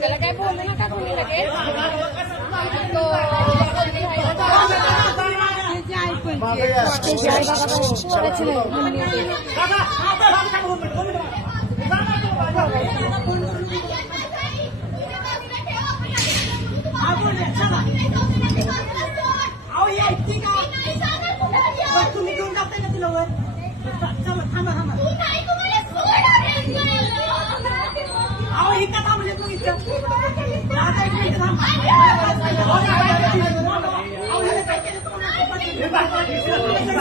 त्याला काय बोलू नका तुम्ही लगेच तुम्ही घेऊन जाताय ना तिला वर थांबा थांबा अहो इथं थांबले तुम्ही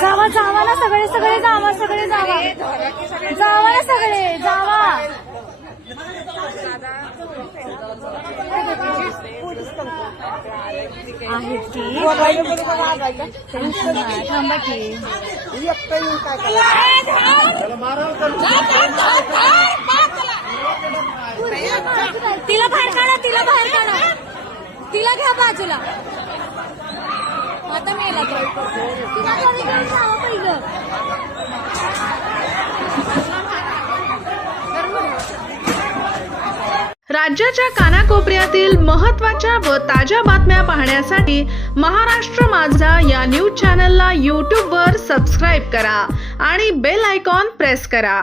जावा जावा ना सगळे सगळे जावा सगळे जावा जावा ना सगळे जावा आहेत की थांबा की तिला बाहेर काढा तिला बाहेर काढा तिला घ्या बाजूला आता मेला तिला घरी घेऊन जावं पहिलं राज्याच्या कानाकोपऱ्यातील महत्त्वाच्या व ताज्या बातम्या पाहण्यासाठी महाराष्ट्र माझा या न्यूज चॅनलला यूट्यूबवर सबस्क्राईब करा आणि बेल आयकॉन प्रेस करा।